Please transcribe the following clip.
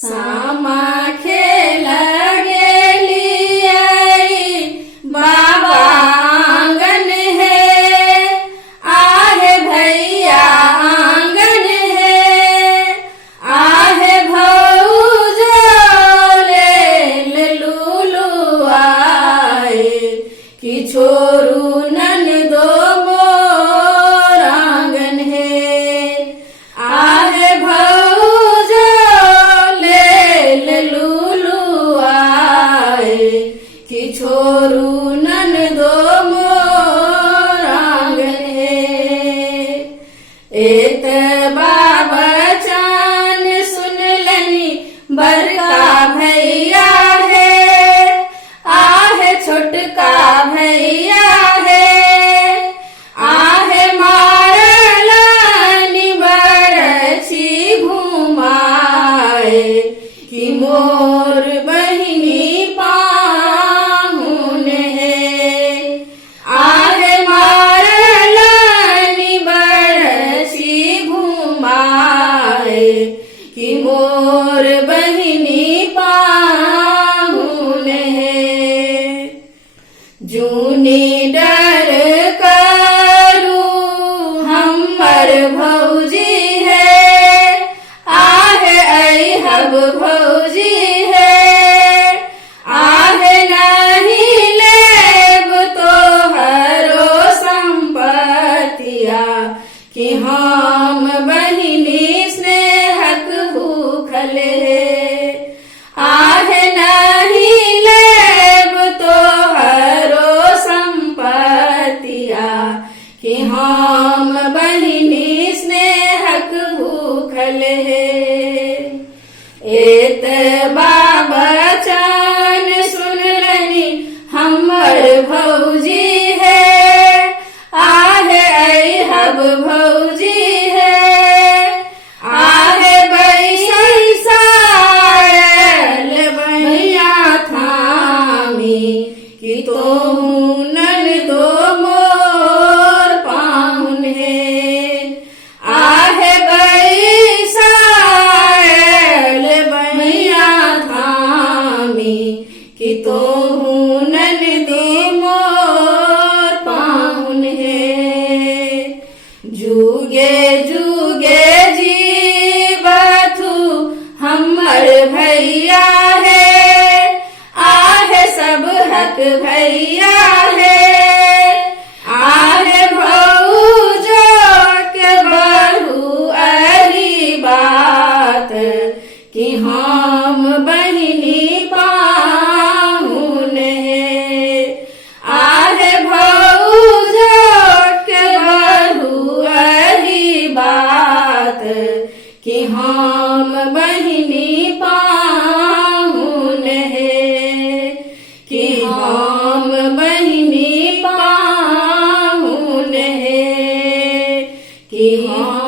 सामा खेल गेलियै बाबा आंगन है, आहे भैया आंगन है, आहे भौजो लेल लूलू आए, कि छोरू ननदो मोर आंगन है, आहे भौजो लेल लूलू आए, कि छोरू ननदो मोर आंगन है। एत बाबा चान सुनलनि बड़का भैया है, आहे छोटका भैया है, आहे मारलनि बरछी घुमाए, कि मोर बहिनी पाहुन है, आहे मारलनि बरछी घुमाए, कि मोर बहिनी पाहुन है। जूनी डर करू हमर भौजी है, आहे अइहब भौजी है, आहे नहीं लेब तोहरो संपतिया, कि हम बहिनी स्नेहक भूखल है, आहे नहीं लेब तोहरो संपतिया, कि हम बहिनी स्नेहक भूखल है। एत बाबा चान सुनलनि हमर भौजी है, आहे अइहब भौजी है, आहे बैसन सायल बहिया थामी, कि तोहू ननदो मोर पाहुन है, आहे बैसायल बहिया थामी, कि तोहू ननदो मोर पाहुन है। जुगे जुगे जीवथु हमर भैया है, आहे सब हक भैया है, आहे भौजो के बहू अरी बात, कि हम बहिनी पाहुन है, आहे भौजो के बहू अरी बात, कि हम बहिनी पाहुन है, कि हम बहिनी पाहुन है, कि हम